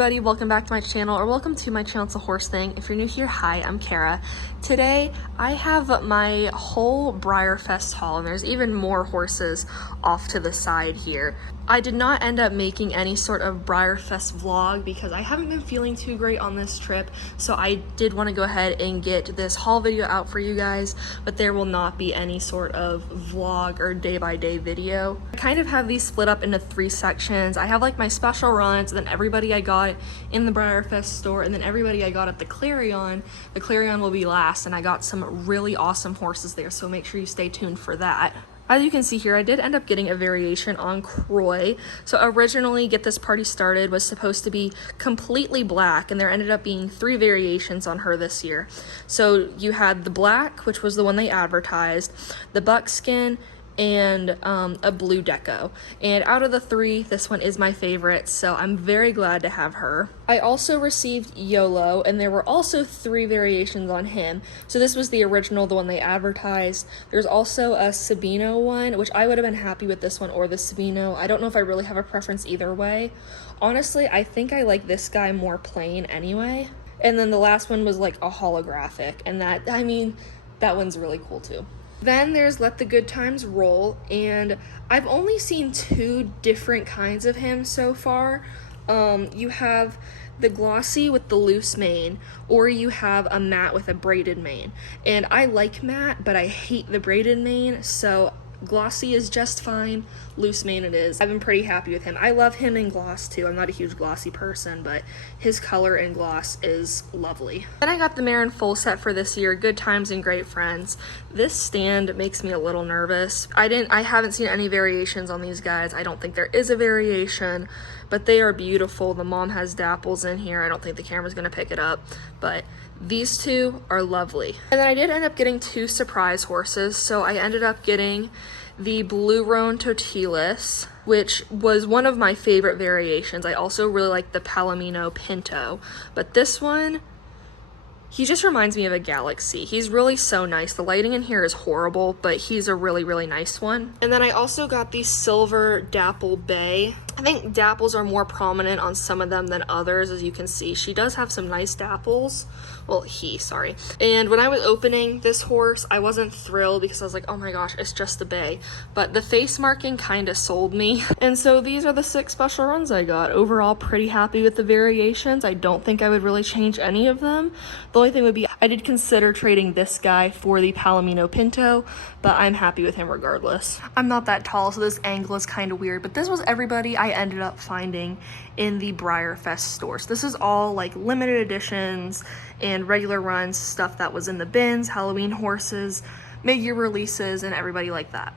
everybody, welcome back to my channel, or welcome to my channel. It's a horse thing. If you're new here, hi, I'm Kara. Today I have my whole BreyerFest haul, and there's even more horses off to the side here. I did not end up making any sort of BreyerFest vlog because I haven't been feeling too great on this trip, so I did want to go ahead and get this haul video out for you guys, but there will not be any sort of vlog or day-by-day video. I kind of have these split up into 3 sections. I have like my special runs, and then everybody I got in the BreyerFest store, and then everybody I got at the Clarion. The Clarion will be last, and I got some really awesome horses there, so make sure you stay tuned for that. As you can see here, I did end up getting a variation on Croy. So originally, Get This Party Started was supposed to be completely black, and there ended up being 3 variations on her this year. So you had the black, which was the one they advertised, the buckskin, and a blue deco. And out of the 3, this one is my favorite, so I'm very glad to have her. I also received YOLO, and there were also 3 variations on him. So this was the original, the one they advertised. There's also a Sabino one, which I would have been happy with this one or the Sabino. I don't know if I really have a preference either way. Honestly, I think I like this guy more plain anyway. And then the last one was like a holographic, and that one's really cool too. Then there's Let the Good Times Roll, and I've only seen 2 different kinds of him so far. You have the glossy with the loose mane, or you have a matte with a braided mane. And I like matte, but I hate the braided mane, so glossy is just fine, loose mane it is. I've been pretty happy with him. I love him in gloss too. I'm not a huge glossy person, but his color in gloss is lovely. Then I got the Marin full set for this year, Good Times and Great Friends. This stand makes me a little nervous. I haven't seen any variations on these guys. I don't think there is a variation, but they are beautiful. The mom has dapples in here. I don't think the camera's gonna pick it up, but these 2 are lovely. And then I did end up getting 2 surprise horses. So I ended up getting the Blue Roan Totilas, which was one of my favorite variations. I also really like the Palomino Pinto, but this one, he just reminds me of a Galaxy. He's really so nice. The lighting in here is horrible, but he's a really, really nice one. And then I also got the Silver Dapple Bay. I think dapples are more prominent on some of them than others, as you can see. She does have some nice dapples. Well, sorry. And when I was opening this horse, I wasn't thrilled because I was like, oh my gosh, it's just a bay. But the face marking kind of sold me. And so these are the 6 special runs I got. Overall, pretty happy with the variations. I don't think I would really change any of them. The only thing would be, I did consider trading this guy for the Palomino Pinto, but I'm happy with him regardless. I'm not that tall, so this angle is kind of weird, but this was everybody I ended up finding in the BreyerFest store. So this is all like limited editions and regular runs, stuff that was in the bins, Halloween horses, mid-year releases, and everybody like that.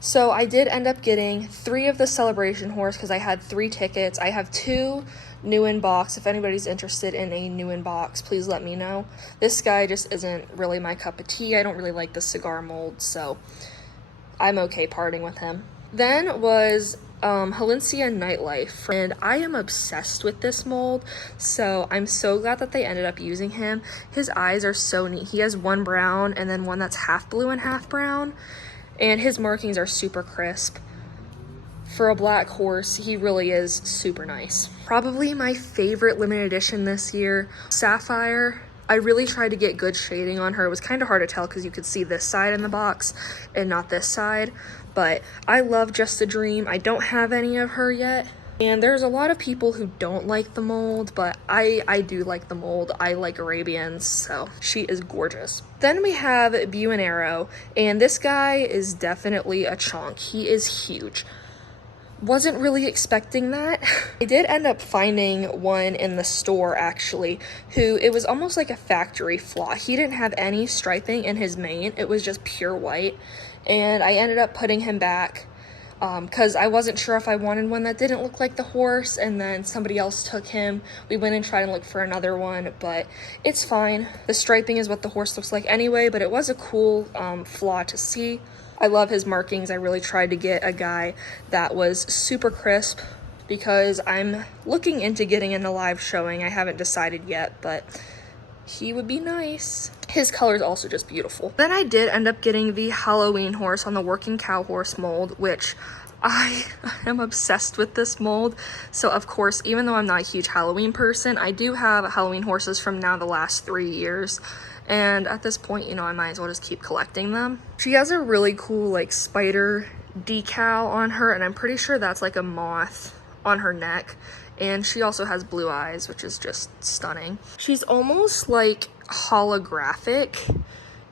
So I did end up getting 3 of the Celebration horse because I had 3 tickets. I have 2 new in box. If anybody's interested in a new in box, please let me know. This guy just isn't really my cup of tea. I don't really like the cigar mold, so I'm okay parting with him. Then was Halencia Nightlife, and I am obsessed with this mold, so I'm so glad that they ended up using him. His eyes are so neat. He has one brown and then one that's half blue and half brown, and his markings are super crisp. For a black horse, he really is super nice. Probably my favorite limited edition this year, Sapphire. I really tried to get good shading on her. It was kind of hard to tell because you could see this side in the box and not this side, but I love Just a Dream. I don't have any of her yet, and there's a lot of people who don't like the mold, but I do like the mold. I like Arabians, so she is gorgeous. Then we have Bew and Arrow, and this guy is definitely a chunk. He is huge. Wasn't really expecting that. I did end up finding one in the store actually, who it was almost like a factory flaw. He didn't have any striping in his mane. It was just pure white, and I ended up putting him back because I wasn't sure if I wanted one that didn't look like the horse, and then somebody else took him. We went and tried and looked for another one, but it's fine. The striping is what the horse looks like anyway, but it was a cool flaw to see. I love his markings. I really tried to get a guy that was super crisp because I'm looking into getting in a live showing. I haven't decided yet, but he would be nice. His color is also just beautiful. Then I did end up getting the Halloween horse on the Working Cow horse mold, which I am obsessed with this mold. So of course, even though I'm not a huge Halloween person, I do have Halloween horses from now the last 3 years. And at this point, you know, I might as well just keep collecting them. She has a really cool like spider decal on her, and I'm pretty sure that's like a moth on her neck. And she also has blue eyes, which is just stunning. She's almost like holographic,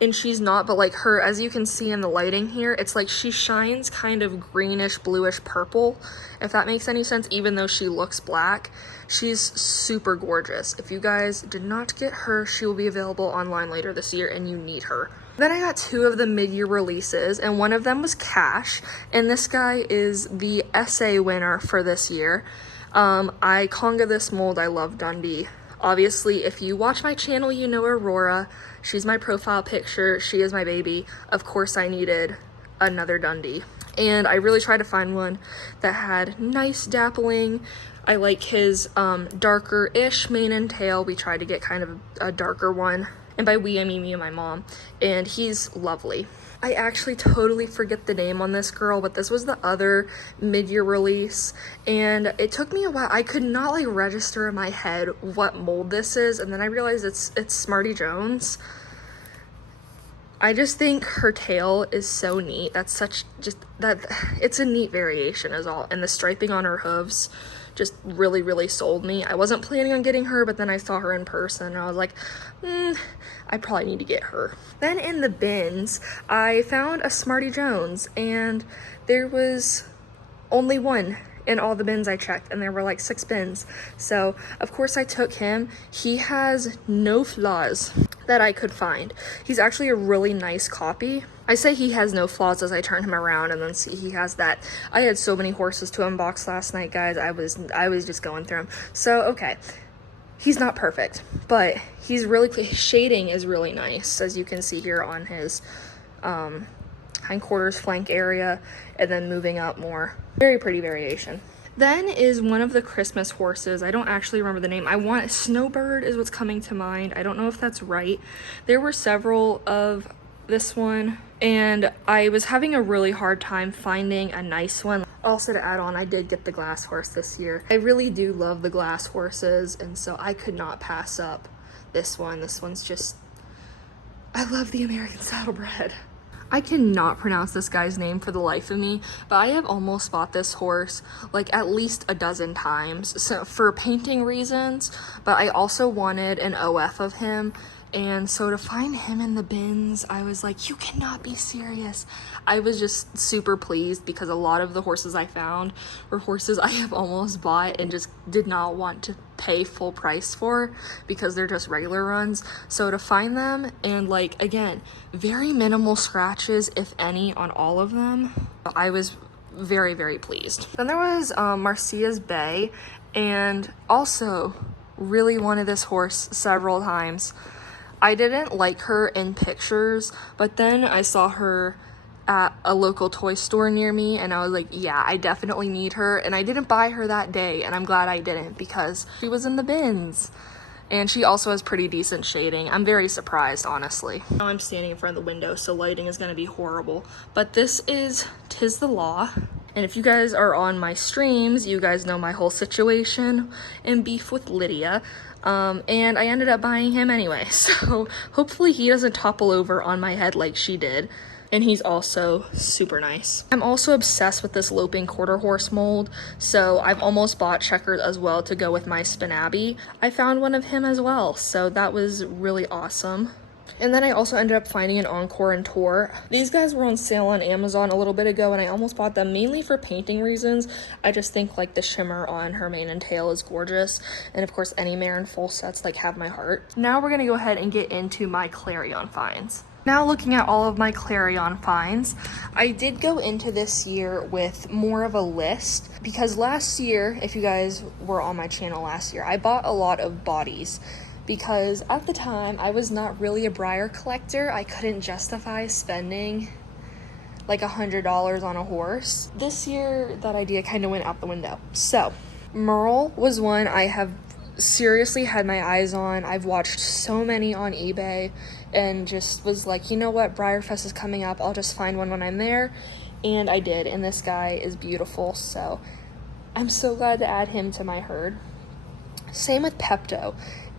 and she's not, but like her, as you can see in the lighting here, it's like she shines kind of greenish, bluish purple, if that makes any sense, even though she looks black. She's super gorgeous. If you guys did not get her, she will be available online later this year, and you need her. Then I got 2 of the mid-year releases, and one of them was Cash, and this guy is the SA winner for this year. I conga this mold. I love Dundee. Obviously, if you watch my channel, you know Aurora. She's my profile picture. She is my baby. Of course, I needed another Dundee. And I really tried to find one that had nice dappling. I like his darker-ish mane and tail. We tried to get kind of a darker one. And by we, I mean me and my mom. And he's lovely. I actually totally forget the name on this girl, but this was the other mid-year release, and it took me a while. I could not like register in my head what mold this is, and then I realized it's Smarty Jones. I just think her tail is so neat. That's such just that it's a neat variation is all, and the striping on her hooves just really, really sold me. I wasn't planning on getting her, but then I saw her in person and I was like, I probably need to get her. Then in the bins, I found a Smarty Jones, and there was only one in all the bins I checked, and there were like 6 bins. So of course I took him. He has no flaws that I could find. He's actually a really nice copy. I say he has no flaws as I turn him around and then see he has that. I had so many horses to unbox last night, guys. I was just going through them. So okay, he's not perfect, but he's really, his shading is really nice, as you can see here on his hindquarters flank area, and then moving up more. Very pretty variation. Then is one of the Christmas horses. I don't actually remember the name. Snowbird is what's coming to mind. I don't know if that's right. There were several of this one, and I was having a really hard time finding a nice one. Also, to add on, I did get the glass horse this year. I really do love the glass horses, and so I could not pass up this one. This one's just, I love the American Saddlebred. I cannot pronounce this guy's name for the life of me, but I have almost bought this horse like at least a dozen times, so for painting reasons, but I also wanted an OF of him. And so to find him in the bins, I was like, you cannot be serious. I was just super pleased, because a lot of the horses I found were horses I have almost bought and just did not want to pay full price for, because they're just regular runs. So to find them, and like, again, very minimal scratches, if any, on all of them, I was very, very pleased. Then there was Marcia's Bay, and also really wanted this horse several times. I didn't like her in pictures, but then I saw her at a local toy store near me, and I was like, yeah, I definitely need her. And I didn't buy her that day, and I'm glad I didn't, because she was in the bins. And she also has pretty decent shading. I'm very surprised, honestly. Now I'm standing in front of the window, so lighting is gonna be horrible. But this is 'Tis the Law. And if you guys are on my streams, you guys know my whole situation and beef with Lydia. And I ended up buying him anyway. So hopefully he doesn't topple over on my head like she did. And he's also super nice. I'm also obsessed with this loping quarter horse mold, so I've almost bought Checkers as well to go with my Spinabi. I found one of him as well, so that was really awesome. And then I also ended up finding an Encore and Tour. These guys were on sale on Amazon a little bit ago, and I almost bought them mainly for painting reasons. I just think like the shimmer on her mane and tail is gorgeous. And of course, any mare in full sets like have my heart. Now we're gonna go ahead and get into my Clarion finds. Now looking at all of my Clarion finds, I did go into this year with more of a list, because last year, if you guys were on my channel last year, I bought a lot of bodies. Because at the time, I was not really a Breyer collector. I couldn't justify spending like $100 on a horse. This year, that idea kind of went out the window. So, Merle was one I have seriously had my eyes on. I've watched so many on eBay and just was like, you know what, BreyerFest is coming up. I'll just find one when I'm there. and I did, and this guy is beautiful, so I'm so glad to add him to my herd. Same with Pepto.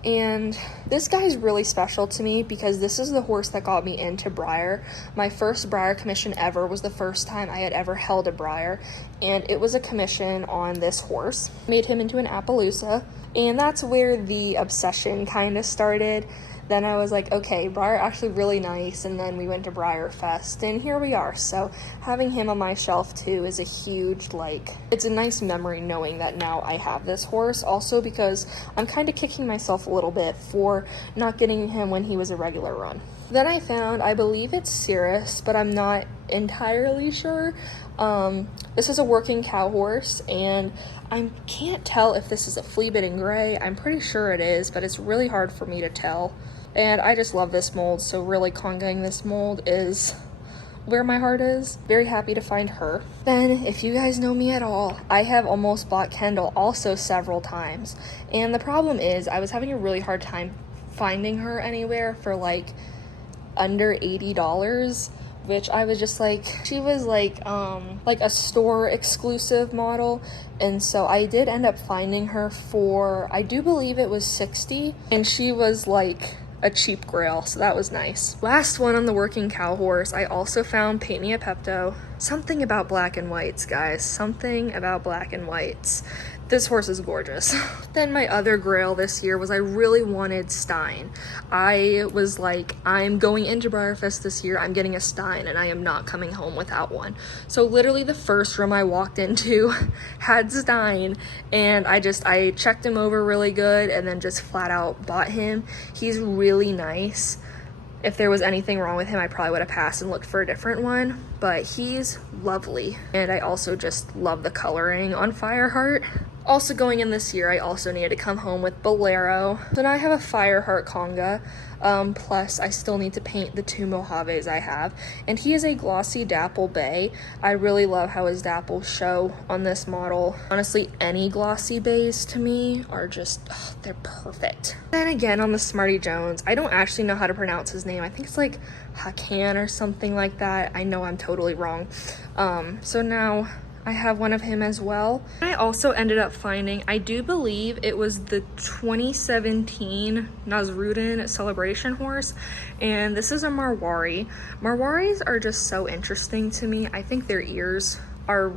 And this guy is really special to me because this is the horse that got me into Breyer. My first Breyer commission ever was the first time I had ever held a Breyer, and it was a commission on this horse. Made him into an Appaloosa, and that's where the obsession kind of started. Then I was like, okay, Breyer actually really nice, and then we went to BreyerFest, and here we are. So having him on my shelf too is a huge, it's a nice memory knowing that now I have this horse. Also because I'm kind of kicking myself a little bit for not getting him when he was a regular run. Then I found, I believe it's Cirrus, but I'm not entirely sure. This is a working cow horse, and I can't tell if this is a flea-bitten gray. I'm pretty sure it is, but it's really hard for me to tell. And I just love this mold, so really congoing this mold is where my heart is. Very happy to find her. Then, if you guys know me at all, I have almost bought Kendall also several times. And the problem is, I was having a really hard time finding her anywhere for under $80. Which I was just she was like a store exclusive model, and so I did end up finding her for, I do believe it was $60, and she was a cheap grail, so that was nice. Last one on the working cow horse, I also found Paint Me a Pepto. Something about black and whites, guys. Something about black and whites. This horse is gorgeous. Then my other grail this year was I really wanted Stein. I was like, I'm going into BreyerFest this year, I'm getting a Stein, and I am not coming home without one. So literally the first room I walked into had Stein, and I checked him over really good and then just flat out bought him. He's really nice. If there was anything wrong with him, I probably would have passed and looked for a different one, but he's lovely. And I also just love the coloring on Fireheart. Also going in this year, I also needed to come home with Bolero. So now I have a Fireheart Conga, plus I still need to paint the two Mojaves I have. And he is a glossy dapple bay. I really love how his dapples show on this model. Honestly, any glossy bays to me are just, they're perfect. Then again, on the Smarty Jones, I don't actually know how to pronounce his name. I think it's Hakan or something like that. I know I'm totally wrong. So now I have one of him as well. I also ended up finding, I do believe it was the 2017 Nasruddin Celebration horse, and this is a Marwari. Marwaris are just so interesting to me. I think their ears are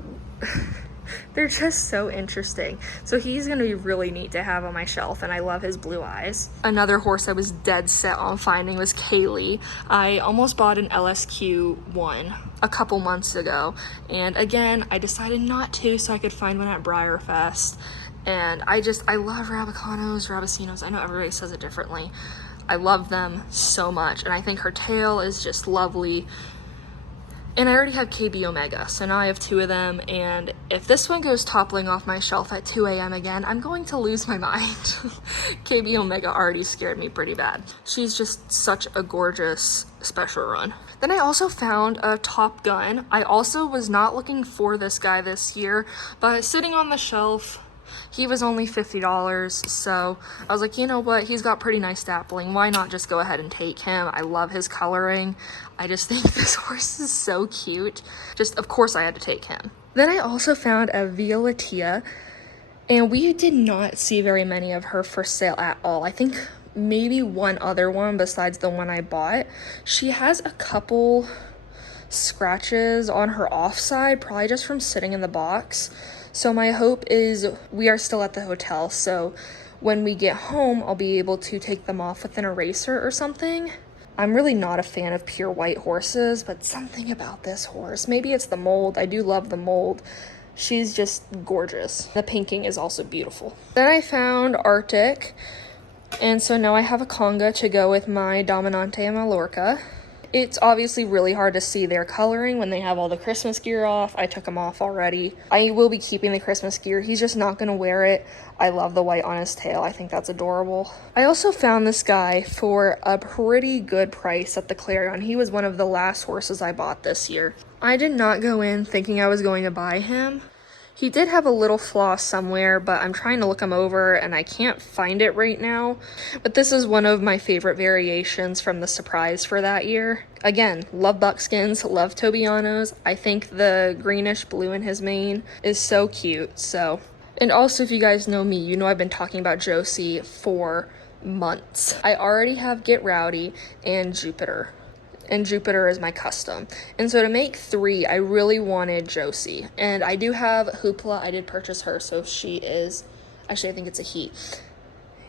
they're just so interesting. So he's gonna be really neat to have on my shelf, and I love his blue eyes. Another horse I was dead set on finding was Kaylee. I almost bought an LSQ1 a couple months ago, and again, I decided not to so I could find one at BreyerFest. And I love Rabicanos. I know everybody says it differently. I love them so much, and I think her tail is just lovely. And I already have KB Omega, so now I have two of them, and if this one goes toppling off my shelf at 2 a.m. again, I'm going to lose my mind. KB Omega already scared me pretty bad. She's just such a gorgeous special run. Then I also found a Top Gun. I also was not looking for this guy this year, but sitting on the shelf, he was only $50, so I was like, you know what, he's got pretty nice dappling, why not just go ahead and take him? I love his coloring. I just think this horse is so cute. Just, of course I had to take him. Then I also found a Violetia, and we did not see very many of her for sale at all. I think maybe one other one besides the one I bought. She has a couple scratches on her offside, probably just from sitting in the box. So my hope is we are still at the hotel, so when we get home, I'll be able to take them off with an eraser or something. I'm really not a fan of pure white horses, but something about this horse, maybe it's the mold. I do love the mold. She's just gorgeous. The pinking is also beautiful. Then I found Arctic, and so now I have a Conga to go with my Dominante and Mallorca. It's obviously really hard to see their coloring when they have all the Christmas gear off. I took them off already. I will be keeping the Christmas gear. He's just not going to wear it. I love the white on his tail. I think that's adorable. I also found this guy for a pretty good price at the Clarion. He was one of the last horses I bought this year. I did not go in thinking I was going to buy him. He did have a little flaw somewhere, but I'm trying to look him over and I can't find it right now. But this is one of my favorite variations from the surprise for that year. Again, love buckskins, love Tobianos. I think the greenish blue in his mane is so cute. So, and also if you guys know me, you know I've been talking about Josie for months. I already have Get Rowdy and Jupiter. And Jupiter is my custom. And so to make 3, I really wanted Josie. And I do have Hoopla. I did purchase her, so she is, actually I think it's a he.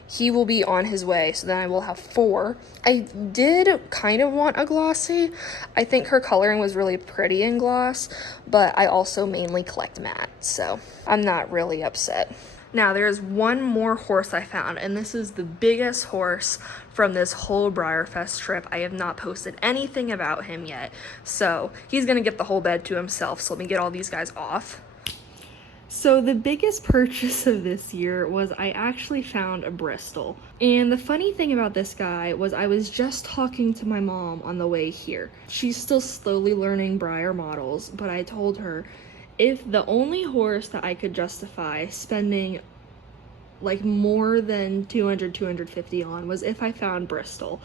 He will be on his way, so then I will have 4. I did kind of want a glossy. I think her coloring was really pretty in gloss, but I also mainly collect matte, so I'm not really upset. Now, there's one more horse I found, and this is the biggest horse from this whole BreyerFest trip. I have not posted anything about him yet, so he's gonna get the whole bed to himself, so let me get all these guys off. So the biggest purchase of this year was I actually found a Bristol. And the funny thing about this guy was I was just talking to my mom on the way here. She's still slowly learning Breyer models, but I told her, if the only horse that I could justify spending like more than 200, 250 on was if I found Bristol,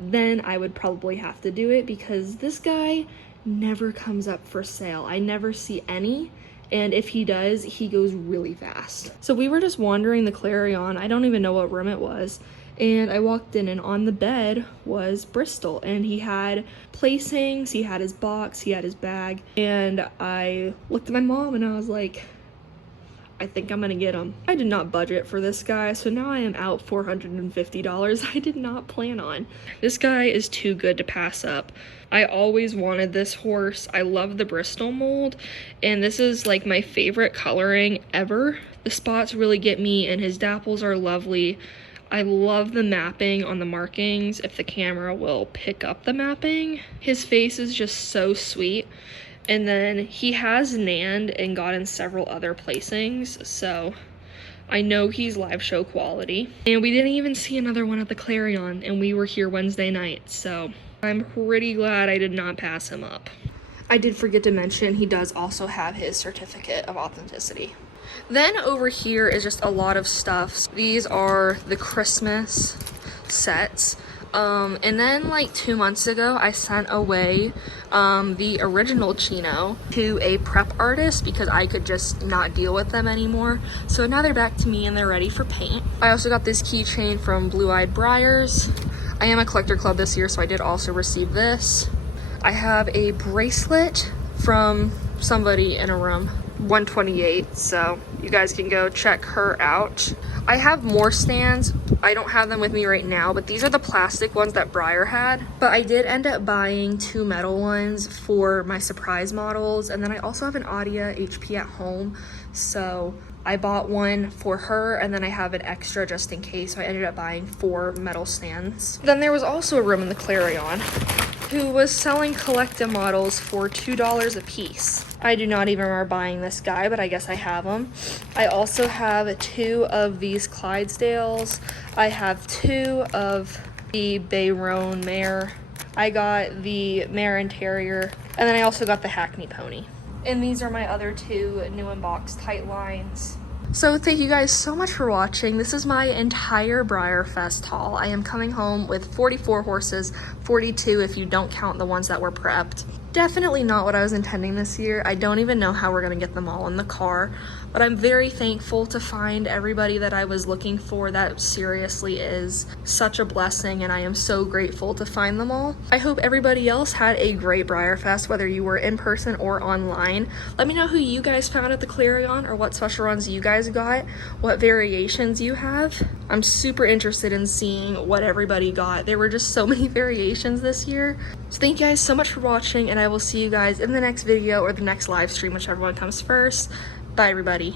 then I would probably have to do it because this guy never comes up for sale. I never see any, and if he does, he goes really fast. So we were just wandering the Clarion. I don't even know what room it was. And I walked in and on the bed was Bristol, and he had placings, he had his box, he had his bag, and I looked at my mom and I was like, I think I'm gonna get him. I did not budget for this guy, so now I am out $450 I did not plan on. This guy is too good to pass up. I always wanted this horse. I love the Bristol mold, and this is like my favorite coloring ever. The spots really get me, and his dapples are lovely. I love the mapping on the markings, if the camera will pick up the mapping. His face is just so sweet. And then he has nanned and gotten several other placings, so I know he's live show quality. And we didn't even see another one at the Clarion, and we were here Wednesday night, so I'm pretty glad I did not pass him up. I did forget to mention he does also have his certificate of authenticity. Then over here is just a lot of stuff. These are the Christmas sets. And then like 2 months ago, I sent away the original chino to a prep artist because I could just not deal with them anymore. So now they're back to me and they're ready for paint. I also got this keychain from Blue Eyed Breyers. I am a collector club this year, so I did also receive this. I have a bracelet from somebody in a room, 128, so you guys can go check her out. I have more stands. I don't have them with me right now, but these are the plastic ones that Breyer had. But I did end up buying 2 metal ones for my surprise models, and then I also have an Audia HP at home, so I bought one for her, and then I have an extra just in case, so I ended up buying 4 metal stands. Then there was also a room in the Clarion who was selling collector models for $2 a piece. I do not even remember buying this guy, but I guess I have them. I also have 2 of these Clydesdales. I have 2 of the Bayronne mare. I got the mare and terrier, and then I also got the Hackney pony. And these are my other 2 new in box tight lines. So thank you guys so much for watching. This is my entire BreyerFest haul. I am coming home with 44 horses, 42 if you don't count the ones that were prepped. Definitely not what I was intending this year. I don't even know how we're gonna get them all in the car, but I'm very thankful to find everybody that I was looking for. That seriously is such a blessing, and I am so grateful to find them all. I hope everybody else had a great BreyerFest, whether you were in person or online. Let me know who you guys found at the Clarion, or what special runs you guys got, what variations you have. I'm super interested in seeing what everybody got. There were just so many variations this year. So thank you guys so much for watching, and I will see you guys in the next video or the next live stream, whichever one comes first. Bye everybody.